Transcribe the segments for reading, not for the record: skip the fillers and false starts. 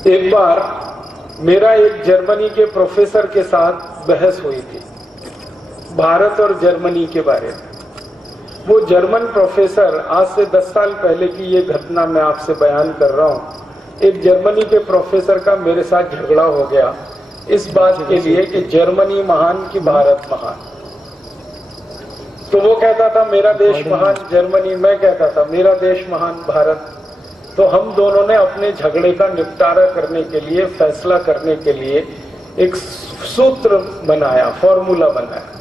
एक बार मेरा एक जर्मनी के प्रोफेसर के साथ बहस हुई थी भारत और जर्मनी के बारे में। वो जर्मन प्रोफेसर, आज से 10 साल पहले की ये घटना मैं आपसे बयान कर रहा हूँ। एक जर्मनी के प्रोफेसर का मेरे साथ झगड़ा हो गया इस बात के लिए कि जर्मनी महान कि भारत महान। तो वो कहता था मेरा देश महान जर्मनी, मैं कहता था मेरा देश महान भारत। तो हम दोनों ने अपने झगड़े का निपटारा करने के लिए, फैसला करने के लिए एक सूत्र बनाया, फॉर्मूला बनाया।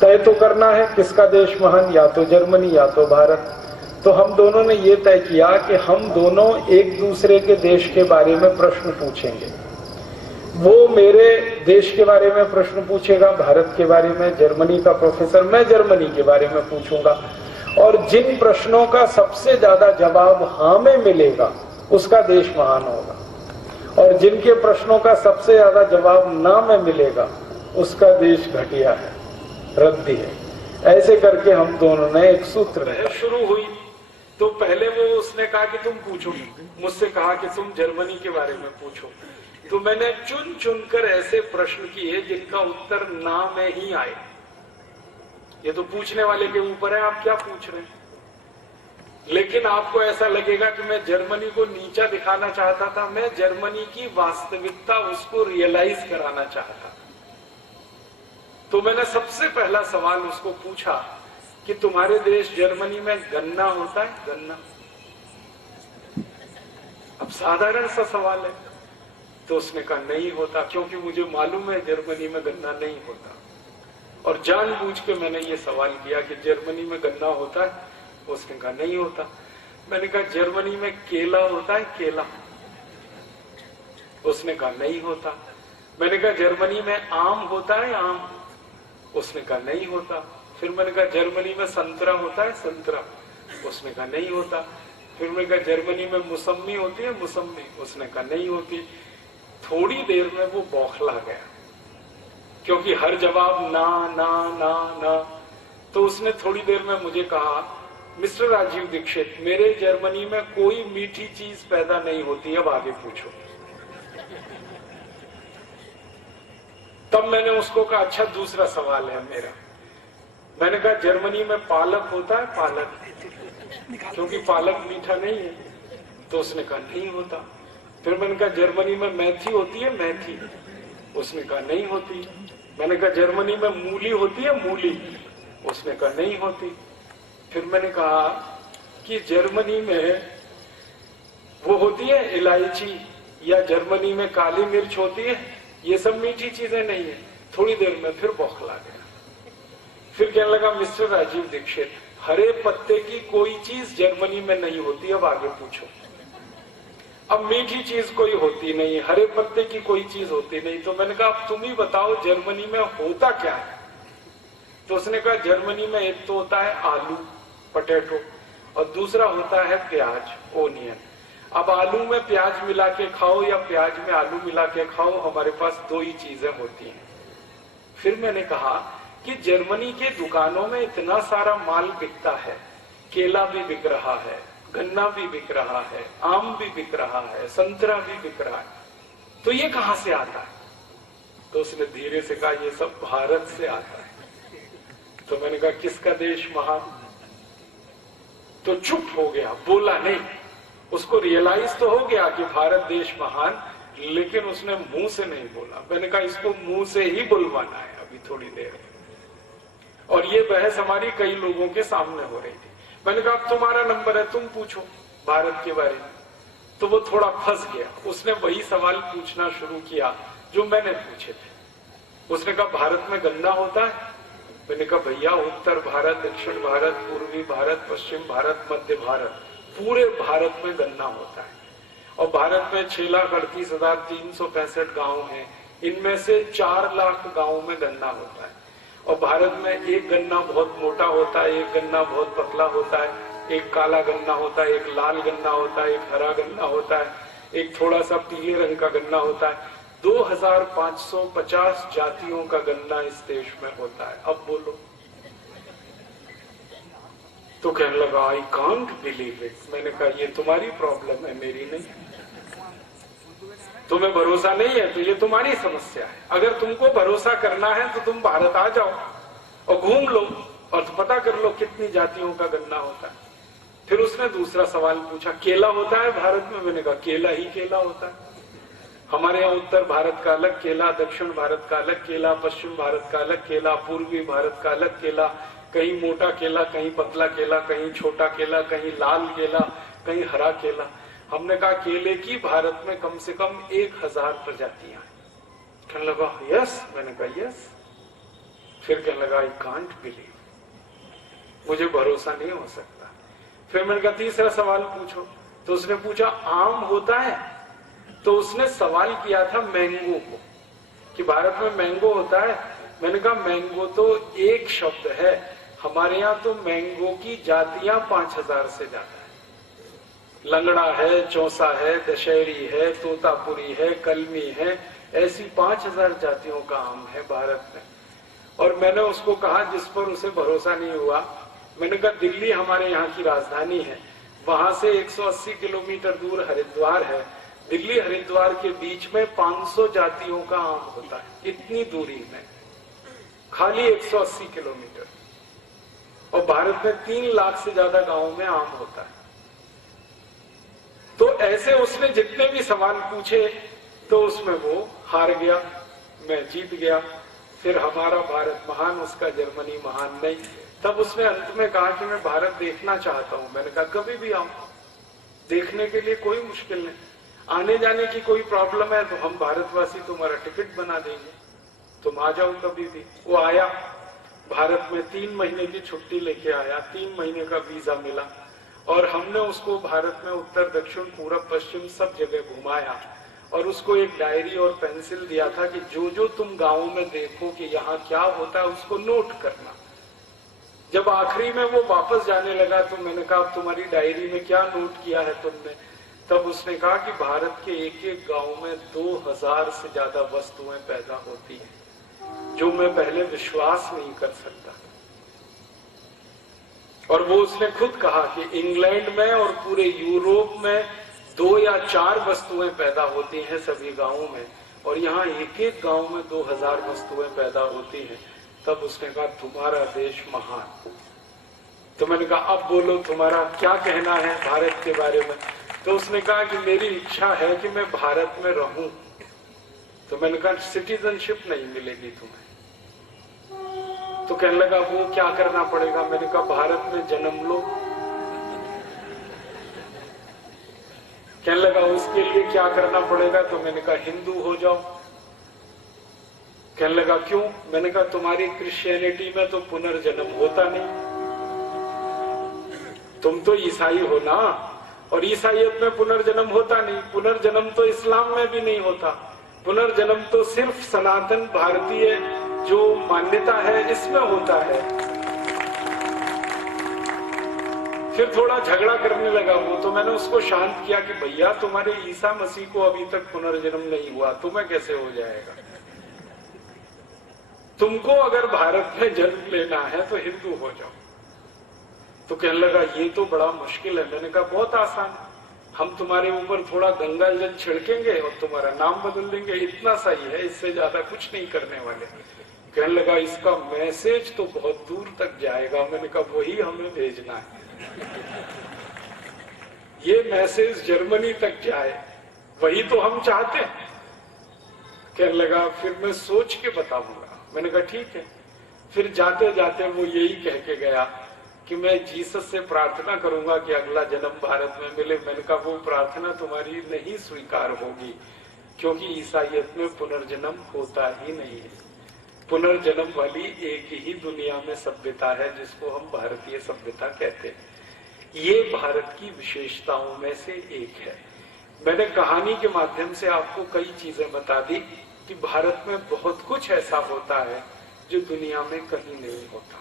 तय तो करना है किसका देश महान, या तो जर्मनी या तो भारत। तो हम दोनों ने ये तय किया कि हम दोनों एक दूसरे के देश के बारे में प्रश्न पूछेंगे। वो मेरे देश के बारे में प्रश्न पूछेगा, भारत के बारे में, जर्मनी का प्रोफेसर, मैं जर्मनी के बारे में पूछूंगा। और जिन प्रश्नों का सबसे ज्यादा जवाब हाँ में मिलेगा उसका देश महान होगा, और जिनके प्रश्नों का सबसे ज्यादा जवाब ना में मिलेगा उसका देश घटिया है, रद्दी है। ऐसे करके हम दोनों ने एक सूत्र शुरू हुई। तो पहले वो उसने कहा कि तुम पूछो, मुझसे कहा कि तुम जर्मनी के बारे में पूछो। तो मैंने चुन चुनकर ऐसे प्रश्न किए जिनका उत्तर ना में ही आए। ये तो पूछने वाले के ऊपर है आप क्या पूछ रहे हैं। लेकिन आपको ऐसा लगेगा कि मैं जर्मनी को नीचा दिखाना चाहता था, मैं जर्मनी की वास्तविकता उसको रियलाइज कराना चाहता। तो मैंने सबसे पहला सवाल उसको पूछा कि तुम्हारे देश जर्मनी में गन्ना होता है? गन्ना। अब साधारण सा सवाल है। तो उसने कहा नहीं होता, क्योंकि मुझे मालूम है जर्मनी में गन्ना नहीं होता। और जानबूझ के मैंने ये सवाल किया कि जर्मनी में गन्ना होता है? उसने कहा नहीं होता। मैंने कहा जर्मनी में केला होता है? केला। उसने कहा नहीं होता। मैंने कहा जर्मनी में आम होता है? आम। उसने कहा नहीं होता। फिर मैंने कहा जर्मनी में संतरा होता है? संतरा। उसने कहा नहीं होता। फिर मैंने कहा जर्मनी में मौसम्मी होती है? मौसम्मी। उसने कहा नहीं होती। थोड़ी देर में वो बौखला गया, क्योंकि हर जवाब ना ना ना ना। तो उसने थोड़ी देर में मुझे कहा, मिस्टर राजीव दीक्षित, मेरे जर्मनी में कोई मीठी चीज पैदा नहीं होती, अब आगे पूछो। तब मैंने उसको कहा अच्छा दूसरा सवाल है मेरा। मैंने कहा जर्मनी में पालक होता है? पालक। क्योंकि पालक मीठा नहीं है। तो उसने कहा नहीं होता। फिर मैंने कहा जर्मनी में मेथी होती है? मेथी। उसने कहा नहीं होती। मैंने कहा जर्मनी में मूली होती है? मूली। उसने कहा नहीं होती। फिर मैंने कहा कि जर्मनी में वो होती है इलायची, या जर्मनी में काली मिर्च होती है? ये सब मीठी चीजें नहीं है। थोड़ी देर में फिर बौखला गया। फिर कहने लगा मिस्टर राजीव दीक्षित, हरे पत्ते की कोई चीज जर्मनी में नहीं होती, अब आगे पूछो। अब मीठी चीज कोई होती नहीं, हरे पत्ते की कोई चीज होती नहीं। तो मैंने कहा अब तुम ही बताओ जर्मनी में होता क्या है। तो उसने कहा जर्मनी में एक तो होता है आलू, पोटैटो, और दूसरा होता है प्याज, ओनियन। अब आलू में प्याज मिला के खाओ या प्याज में आलू मिला के खाओ, हमारे पास दो ही चीजें होती हैं। फिर मैंने कहा कि जर्मनी के दुकानों में इतना सारा माल बिकता है, केला भी बिक रहा है, गन्ना भी बिक रहा है, आम भी बिक रहा है, संतरा भी बिक रहा है, तो ये कहां से आता है? तो उसने धीरे से कहा ये सब भारत से आता है। तो मैंने कहा किसका देश महान? तो चुप हो गया, बोला नहीं। उसको रियलाइज तो हो गया कि भारत देश महान, लेकिन उसने मुंह से नहीं बोला। मैंने कहा इसको मुंह से ही बुलवाना है अभी थोड़ी देर। और ये बहस हमारी कई लोगों के सामने हो रही थी। मैंने कहा अब तुम्हारा नंबर है, तुम पूछो भारत के बारे में। तो वो थोड़ा फंस गया, उसने वही सवाल पूछना शुरू किया जो मैंने पूछे थे। उसने कहा भारत में गन्ना होता है? मैंने कहा भैया उत्तर भारत, दक्षिण भारत, पूर्वी भारत, पश्चिम भारत, मध्य भारत, पूरे भारत में गन्ना होता है। और भारत में 6,38,365 गांव हैं, इनमें से 4 लाख गांवों में गन्ना होता है। और भारत में एक गन्ना बहुत मोटा होता है, एक गन्ना बहुत पतला होता है, एक काला गन्ना होता है, एक लाल गन्ना होता है, एक हरा गन्ना होता है, एक थोड़ा सा पीले रंग का गन्ना होता है। 2550 जातियों का गन्ना इस देश में होता है। अब बोलो। तो कहने लगा आई कांट बिलीव इट। मैंने कहा ये तुम्हारी प्रॉब्लम है, मेरी नहीं। तुम्हें भरोसा नहीं है तो ये तुम्हारी समस्या है। अगर तुमको भरोसा करना है तो तुम भारत आ जाओ और घूम लो और पता कर लो कितनी जातियों का गन्ना होता है। फिर उसने दूसरा सवाल पूछा, केला होता है भारत में? मैंने कहा केला ही केला होता है। हमारे यहाँ उत्तर भारत का अलग केला, दक्षिण भारत का अलग केला, पश्चिम भारत का अलग केला, पूर्वी भारत का अलग केला, कहीं मोटा केला, कहीं पतला केला, कहीं छोटा केला, कहीं लाल केला, कहीं हरा केला। हमने कहा केले की भारत में कम से कम 1000 प्रजातियां हैं। कहने लगा यस। मैंने कहा यस। फिर कहने लगा आई कांट बिलीव, मुझे भरोसा नहीं हो सकता। फिर मैंने कहा तीसरा सवाल पूछो। तो उसने पूछा आम होता है? तो उसने सवाल किया था मैंगो को कि भारत में मैंगो होता है। मैंने कहा मैंगो तो एक शब्द है, हमारे यहाँ तो मैंगो की जातियां 5000 से ज्यादा है। लंगड़ा है, चौसा है, दशहरी है, तोतापुरी है, कलमी है, ऐसी 5000 जातियों का आम है भारत में। और मैंने उसको कहा, जिस पर उसे भरोसा नहीं हुआ, मैंने कहा दिल्ली हमारे यहाँ की राजधानी है, वहां से 180 किलोमीटर दूर हरिद्वार है। दिल्ली हरिद्वार के बीच में 500 जातियों का आम होता है, इतनी दूरी में, खाली 180 किलोमीटर। और भारत में 3 लाख से ज्यादा गांवों में आम होता है। तो ऐसे उसने जितने भी सवाल पूछे तो उसमें वो हार गया, मैं जीत गया। फिर हमारा भारत महान, उसका जर्मनी महान नहीं। तब उसने अंत में कहा कि मैं भारत देखना चाहता हूं। मैंने कहा कभी भी आओ, देखने के लिए कोई मुश्किल नहीं। आने जाने की कोई प्रॉब्लम है तो हम भारतवासी तुम्हारा टिकट बना देंगे, तुम आ जाओ कभी भी। वो आया, भारत में 3 महीने की छुट्टी लेके आया, 3 महीने का वीजा मिला और हमने उसको भारत में उत्तर दक्षिण पूरब पश्चिम सब जगह घुमाया और उसको एक डायरी और पेंसिल दिया था कि जो जो तुम गाँव में देखो कि यहाँ क्या होता है उसको नोट करना। जब आखिरी में वो वापस जाने लगा तो मैंने कहा तुम्हारी डायरी में क्या नोट किया है तुमने? तब उसने कहा कि भारत के एक एक गांव में 2000 से ज्यादा वस्तुएं पैदा होती हैं, जो मैं पहले विश्वास नहीं कर सकता। और वो उसने खुद कहा कि इंग्लैंड में और पूरे यूरोप में 2 या 4 वस्तुएं पैदा होती हैं सभी गांवों में, और यहाँ एक एक गांव में 2000 वस्तुएं पैदा होती हैं। तब उसने कहा तुम्हारा देश महान। तो मैंने कहा अब बोलो तुम्हारा क्या कहना है भारत के बारे में? तो उसने कहा कि मेरी इच्छा है कि मैं भारत में रहूं। तो मैंने कहा सिटीजनशिप नहीं मिलेगी तुम्हें। तो कहने लगा वो क्या करना पड़ेगा? मैंने कहा भारत में जन्म लो। कहने लगा उसके लिए क्या करना पड़ेगा? तो मैंने कहा हिंदू हो जाओ। कहने लगा क्यों? मैंने कहा तुम्हारी क्रिश्चियनिटी में तो पुनर्जन्म होता नहीं, तुम तो ईसाई हो ना, और ईसाइयत में पुनर्जन्म होता नहीं। पुनर्जन्म तो इस्लाम में भी नहीं होता। पुनर्जन्म तो सिर्फ सनातन भारतीय जो मान्यता है इसमें होता है। फिर थोड़ा झगड़ा करने लगा वो, तो मैंने उसको शांत किया कि भैया तुम्हारे ईसा मसीह को अभी तक पुनर्जन्म नहीं हुआ, तुम्हें कैसे हो जाएगा? तुमको अगर भारत में जन्म लेना है तो हिंदू हो जाओ। तो कहने लगा ये तो बड़ा मुश्किल है। मैंने कहा बहुत आसान है, हम तुम्हारे ऊपर थोड़ा गंगा जल छिड़केंगे और तुम्हारा नाम बदल देंगे, इतना सही है, इससे ज्यादा कुछ नहीं करने वाले। कहने लगा इसका मैसेज तो बहुत दूर तक जाएगा। मैंने कहा वही हमें भेजना है, ये मैसेज जर्मनी तक जाए, वही तो हम चाहते हैं। कहने लगा फिर मैं सोच के बताऊंगा। मैंने कहा ठीक है। फिर जाते जाते वो यही कह के गया कि मैं जीसस से प्रार्थना करूंगा कि अगला जन्म भारत में मिले। मैंने कहा वो प्रार्थना तुम्हारी नहीं स्वीकार होगी, क्योंकि ईसाइयत में पुनर्जन्म होता ही नहीं है। पुनर्जन्म वाली एक ही दुनिया में सभ्यता है जिसको हम भारतीय सभ्यता कहते हैं। ये भारत की विशेषताओं में से एक है। मैंने कहानी के माध्यम से आपको कई चीजें बता दी कि भारत में बहुत कुछ ऐसा होता है जो दुनिया में कहीं नहीं होता।